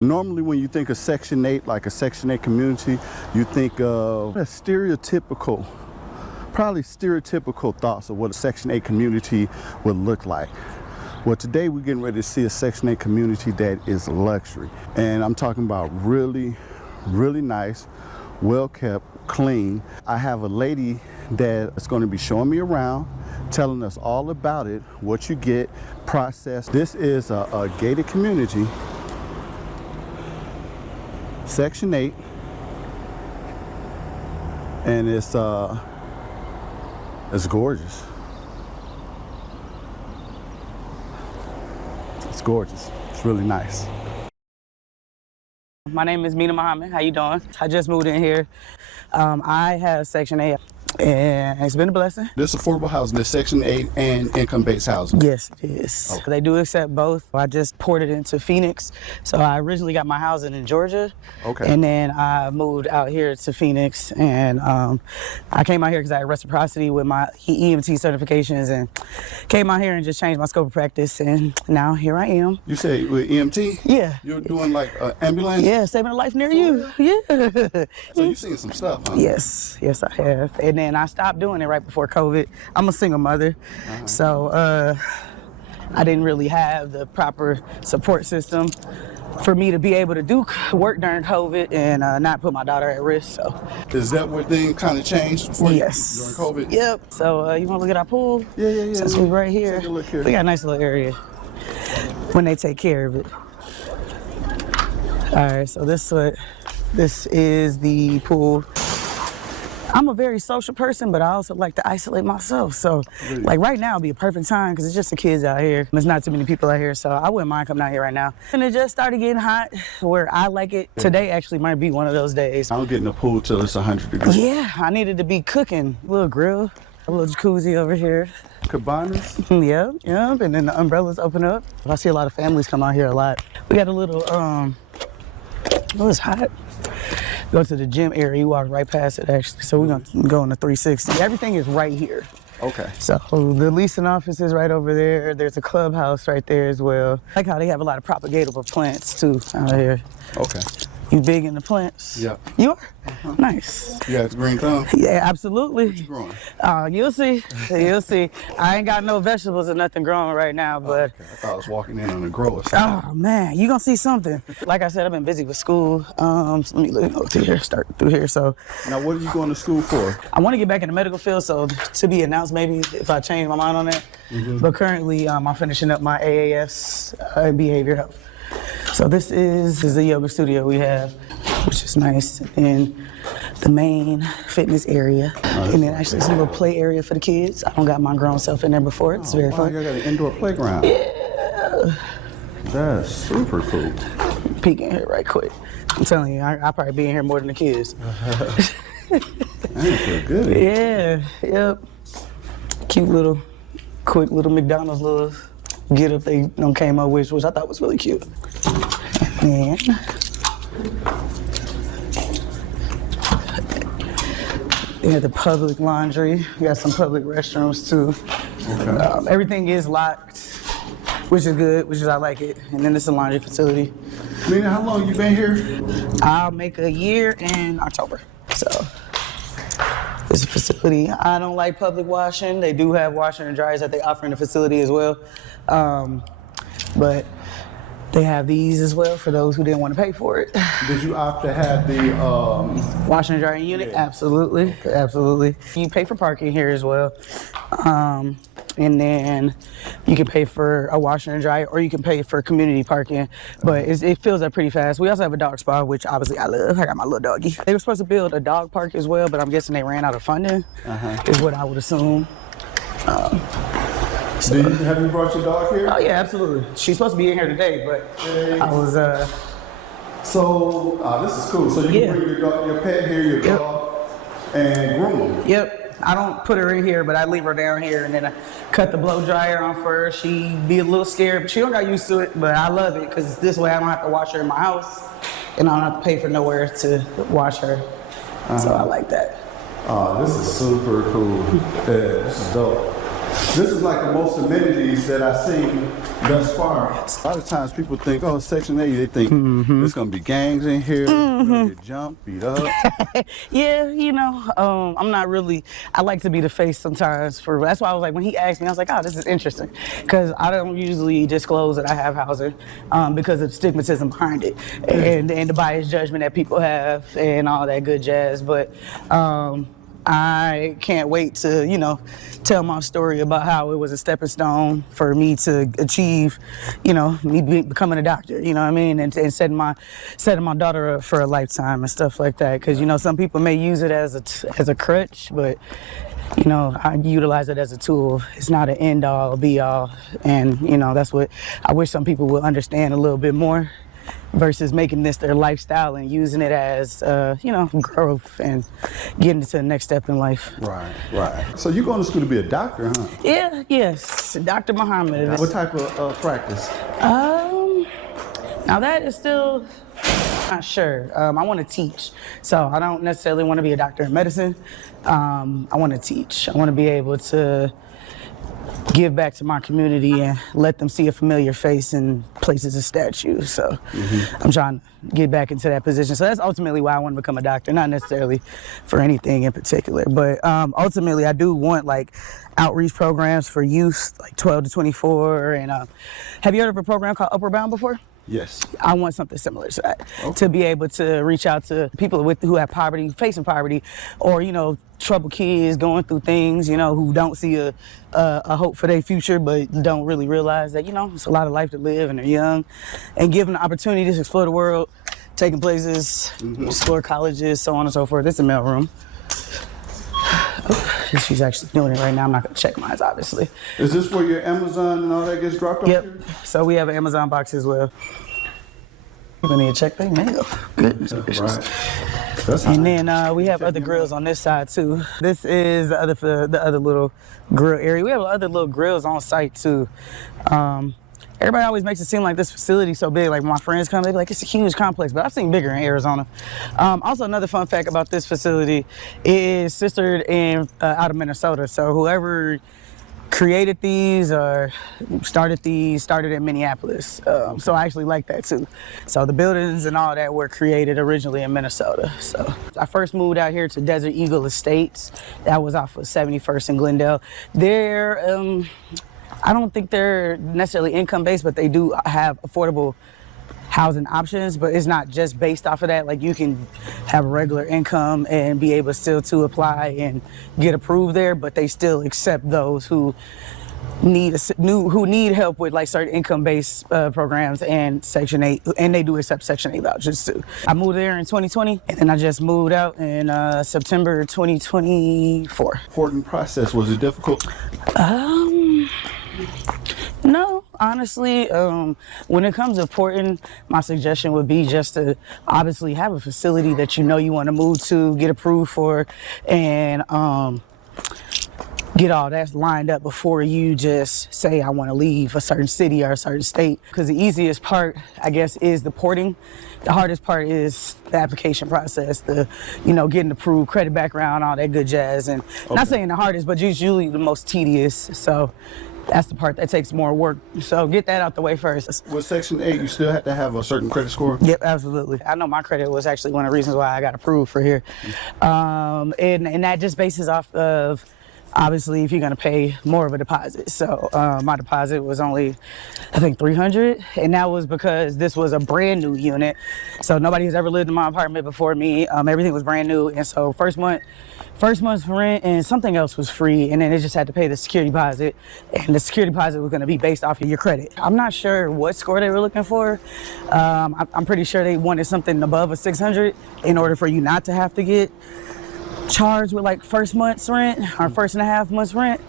Normally when you think of Section 8, like a Section 8 community, you think of a probably stereotypical thoughts of what a Section 8 community would look like. Well, today we're getting ready to see a Section 8 community that is luxury. And I'm talking about really, really nice, well kept, clean. I have a lady that is going to be showing me around, telling us all about it, what you get, process. This is a gated community. Section 8, and it's gorgeous. It's gorgeous. It's really nice. My name is Mina Muhammad. How you doing? I just moved in here. I have Section 8, and it's been a blessing. This affordable housing is Section 8 and income-based housing? Yes, it is. Okay. They do accept both. I just ported into Phoenix. So I originally got my housing in Georgia. Okay. And then I moved out here to Phoenix. And I came out here because I had reciprocity with my EMT certifications and came out here and just changed my scope of practice. And now here I am. You say with EMT? Yeah. You're doing like ambulance? Yeah, saving a life near you. Yeah. So you've seen some stuff, huh? Yes, I have. And then I stopped doing it right before COVID. I'm a single mother, so I didn't really have the proper support system for me to be able to do work during COVID and not put my daughter at risk. So, is that where things kind of changed for you during COVID? Yep. So you want to look at our pool? Yeah. Since we're right here, take a look here. We got a nice little area when they take care of it. All right, so this is the pool. I'm a very social person, but I also like to isolate myself. So, like right now would be a perfect time because it's just the kids out here. There's not too many people out here, so I wouldn't mind coming out here right now. And it just started getting hot where I like it. Today actually might be one of those days. I don't get in the pool till it's 100 degrees. Yeah, I needed to be cooking. A little grill, a little jacuzzi over here. Cabanas? Yep, and then the umbrellas open up. I see a lot of families come out here a lot. We got a little, it's hot. Go to the gym area, you walk right past it actually. So we're gonna go in the 360. Everything is right here. Okay. So the leasing office is right over there. There's a clubhouse right there as well. I like how they have a lot of propagatable plants too out here. Okay. You big into plants? Yeah. You are? Nice. You got green thumb? Yeah, absolutely. What you growing? You'll see. You'll see. I ain't got no vegetables or nothing growing right now, but. Okay. I thought I was walking in on a grower. Oh man, you gonna see something. Like I said, I've been busy with school. Let me look through here, start through here. So. Now, what are you going to school for? I want to get back in the medical field, so to be announced maybe if I change my mind on that. But currently, I'm finishing up my AAS in behavior health. So this is the yoga studio we have, which is nice, and the main fitness area. And then actually it's a little play area for the kids. I don't got my grown self in there before. It's very fun. You got an indoor playground. Yeah. That's super cool. Peek in here right quick. I'm telling you, I'll probably be in here more than the kids. That feel good. Yeah, yep. Cute little, quick little McDonald's little get up they came up with, which I thought was really cute. And they had the public laundry. We got some public restrooms too. Okay. Everything is locked, which is good, I like it. And then it's a laundry facility. Mina, how long you been here? I'll make a year in October. So it's a facility. I don't like public washing. They do have washer and dryers that they offer in the facility as well. But they have these as well for those who didn't want to pay for it. Did you opt to have the washing and drying unit? Yeah. Absolutely, okay. Absolutely. You pay for parking here as well. And then you can pay for a washer and dryer, or you can pay for community parking, but it fills up pretty fast. We also have a dog spa, which obviously I love. I got my little doggy. They were supposed to build a dog park as well, but I'm guessing they ran out of funding, is what I would assume. So have you brought your dog here? Oh yeah, absolutely. She's supposed to be in here today, but I was. So this is cool. So you can bring your pet here, your dog, and groom them. Yep. I don't put her in here, but I leave her down here, and then I cut the blow dryer on first. She be a little scared, but she don't got used to it. But I love it because this way I don't have to wash her in my house, and I don't have to pay for nowhere to wash her. So I like that. Oh, this is super cool. Yeah, this is dope. This is like the most amenities that I've seen thus far. A lot of times people think, oh, Section 8, they think there's going to be gangs in here, you're going to get jumped, beat up. Yeah, you know, I'm not really, I like to be the face sometimes that's why I was like, when he asked me, I was like, oh, this is interesting. Because I don't usually disclose that I have housing because of the stigmatism behind it and the biased judgment that people have and all that good jazz. But I can't wait to, you know, tell my story about how it was a stepping stone for me to achieve, you know, me becoming a doctor, you know what I mean? And setting my daughter up for a lifetime and stuff like that. Because, you know, some people may use it as a crutch, but, you know, I utilize it as a tool. It's not an end all, be all. And, you know, that's what I wish some people would understand a little bit more versus making this their lifestyle and using it as, you know, growth and getting to the next step in life. Right, right. So you're going to school to be a doctor, huh? Yeah, yes, Dr. Muhammad. What type of practice? Now that is still not sure. I want to teach, so I don't necessarily want to be a doctor in medicine. I want to teach. I want to be able to give back to my community and let them see a familiar face in places of statues. So I'm trying to get back into that position. So that's ultimately why I want to become a doctor, not necessarily for anything in particular. But ultimately, I do want like outreach programs for youth, like 12 to 24. And have you heard of a program called Upward Bound before? Yes. I want something similar to that, to be able to reach out to people who have poverty, facing poverty, or, you know, troubled kids going through things, you know, who don't see a hope for their future, but don't really realize that, you know, it's a lot of life to live and they're young, and give them the opportunity to explore the world, taking places, explore colleges, so on and so forth. This is a mailroom. She's actually doing it right now. I'm not going to check mine, obviously. Is this where your Amazon and all that gets dropped off? Yep. Here? So we have an Amazon box as well. You're going to need to check their mail. Goodness gracious. Right. And then we have other grills on this side too. This is the other little grill area. We have other little grills on site too. Everybody always makes it seem like this facility is so big. Like when my friends come, they be like, it's a huge complex, but I've seen bigger in Arizona. Also, another fun fact about this facility is sistered out of Minnesota. So whoever created these or started in Minneapolis. So I actually like that too. So the buildings and all that were created originally in Minnesota. So I first moved out here to Desert Eagle Estates. That was off of 71st and Glendale. They're, I don't think they're necessarily income-based, but they do have affordable housing options, but it's not just based off of that. Like you can have a regular income and be able still to apply and get approved there, but they still accept those who need help with like certain income-based programs and Section 8, and they do accept Section 8 vouchers too. I moved there in 2020, and then I just moved out in September 2024. Important process. Was it difficult? No, honestly, when it comes to porting, my suggestion would be just to obviously have a facility that you know you want to move to, get approved for, and get all that lined up before you just say, I want to leave a certain city or a certain state. Because the easiest part, I guess, is the porting. The hardest part is the application process, getting approved, credit background, all that good jazz. And not saying the hardest, but usually the most tedious. So that's the part that takes more work. So get that out the way first. With Section 8, you still have to have a certain credit score? Yep, absolutely. I know my credit was actually one of the reasons why I got approved for here. And that just bases off of, obviously, if you're going to pay more of a deposit. So my deposit was only, I think, $300, and that was because this was a brand new unit. So nobody has ever lived in my apartment before me. Everything was brand new, and so first month's rent and something else was free, and then they just had to pay the security deposit, and the security deposit was going to be based off of your credit. I'm not sure what score they were looking for. I'm pretty sure they wanted something above a 600 in order for you not to have to get charged with like first month's rent or first and a half months rent,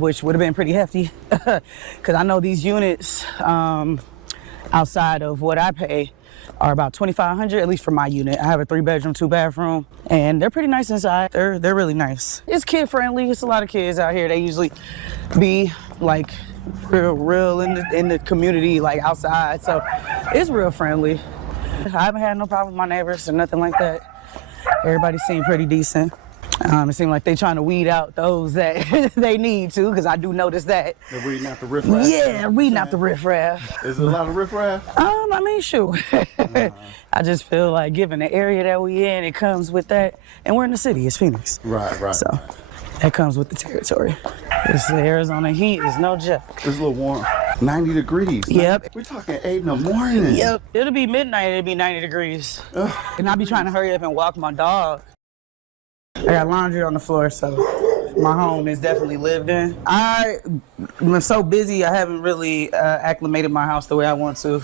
which would have been pretty hefty because I know these units outside of what I pay are about $2,500, at least for my unit. I have a 3-bedroom, 2-bathroom, and they're pretty nice inside. They're really nice. It's kid friendly. It's a lot of kids out here. They usually be like real in the community, like outside. So it's real friendly. I haven't had no problem with my neighbors or nothing like that. Everybody seemed pretty decent. It seems like they trying to weed out those that they need to, because I do notice that. They're weeding out the riffraff? Yeah, weeding out the riffraff. Is there a lot of riffraff? I mean, shoot. I just feel like given the area that we in, it comes with that. And we're in the city, it's Phoenix. Right. So that comes with the territory. This Arizona heat is no joke. It's a little warm. 90 degrees. Yep. We're talking 8 in the morning. Yep. It'll be midnight, it'll be 90 degrees. And I'll be trying to hurry up and walk my dog. I got laundry on the floor, so my home is definitely lived in. I'm so busy, I haven't really acclimated my house the way I want to.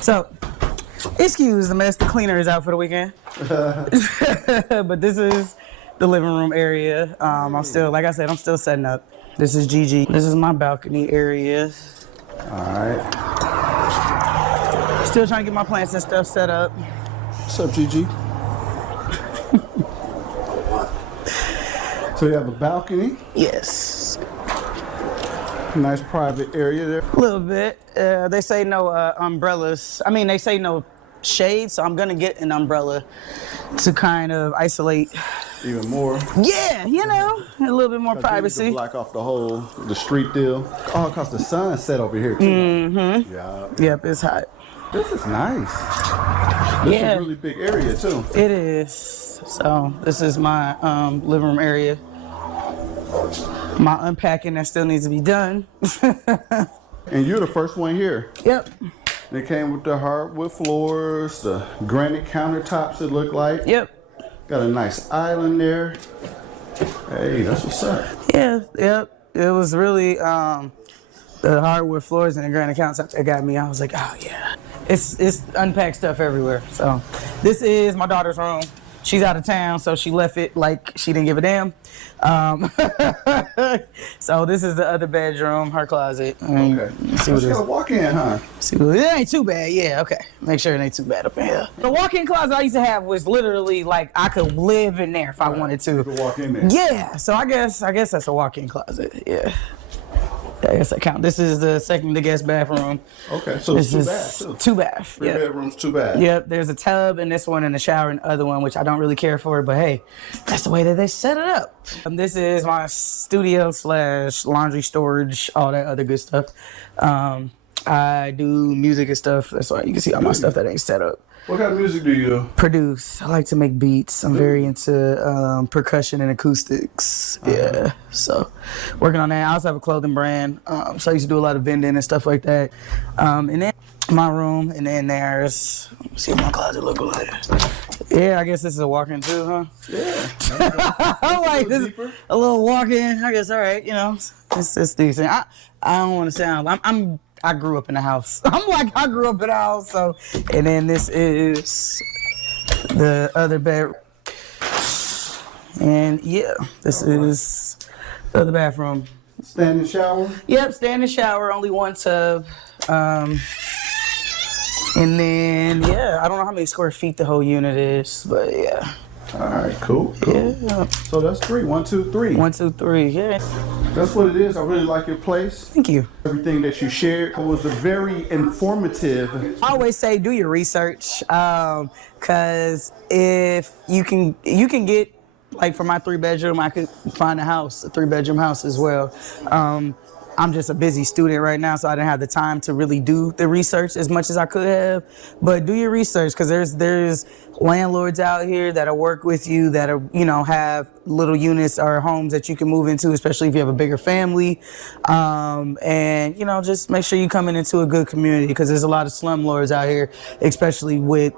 So, excuse the mess, the cleaner is out for the weekend. But this is the living room area. I'm still, like I said, I'm still setting up. This is Gigi. This is my balcony area. All right. Still trying to get my plants and stuff set up. What's up, Gigi? So you have a balcony. Yes. Nice private area there. A little bit. They say no umbrellas. I mean, they say no shade, so I'm gonna get an umbrella to kind of isolate. Even more. Yeah, you know, a little bit more privacy. Block off the street deal. Oh, cause the sun's set over here too. Mm-hmm. Yeah. Yep, it's hot. This is nice. This is a really big area too. It is. So this is my living room area. My unpacking that still needs to be done. And you're the first one here. Yep. They came with the hardwood floors, the granite countertops it look like. Yep. Got a nice island there. Hey, that's what's up. Yeah, yep. It was really the hardwood floors and the granite countertops that got me. I was like, oh yeah. It's unpacked stuff everywhere. So this is my daughter's room. She's out of town, so she left it like she didn't give a damn. So this is the other bedroom, her closet. Okay. See what you gotta walk in, huh? See what it ain't too bad. Yeah, okay. Make sure it ain't too bad up in here. The walk-in closet I used to have was literally like I could live in there if I wanted to. You could walk in there. Yeah. So I guess that's a walk-in closet. Yeah. I guess I count. This is the second to guest bathroom. Okay, so it's two baths too. Two baths. Three bedrooms, 2 baths. Yep, there's a tub in this one and a shower in the other one, which I don't really care for, but hey, that's the way that they set it up. This is my studio / laundry storage, all that other good stuff. I do music and stuff. That's why you can see all my stuff that ain't set up. What kind of music do you produce? I like to make beats. I'm very into percussion and acoustics. Yeah, so working on that. I also have a clothing brand, so I used to do a lot of vending and stuff like that. And then my room, and then there's, let's see what my closet look like. Yeah, I guess this is a walk-in too, huh? Yeah. I'm like, this is a little walk-in. I guess, all right, you know, it's decent. I don't want to sound, I grew up in a house. I grew up in a house, so. And then this is the other bedroom. And yeah, this is the other bathroom. Standing shower? Yep, standing shower, only one tub. And then, yeah, I don't know how many square feet the whole unit is, but yeah. All right, cool. Yeah. So that's 3. 1, 2, 3. 1, 2, 3, yeah. That's what it is. I really like your place. Thank you. Everything that you shared was a very informative. I always say do your research, because if you can get, like for my 3-bedroom, I could find a 3-bedroom house as well. I'm just a busy student right now, so I didn't have the time to really do the research as much as I could have. But do your research, because there's landlords out here that'll work with you, that are, you know, have little units or homes that you can move into, especially if you have a bigger family. And, you know, just make sure you coming into a good community, because there's a lot of slumlords out here, especially with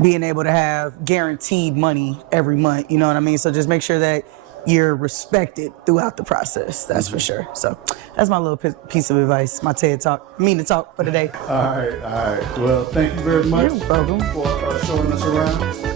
being able to have guaranteed money every month. You know what I mean? So just make sure that you're respected throughout the process. That's for sure. So that's my little piece of advice, my TED Talk, talk for today. All right. Well, thank you very much. You're welcome. For showing us around.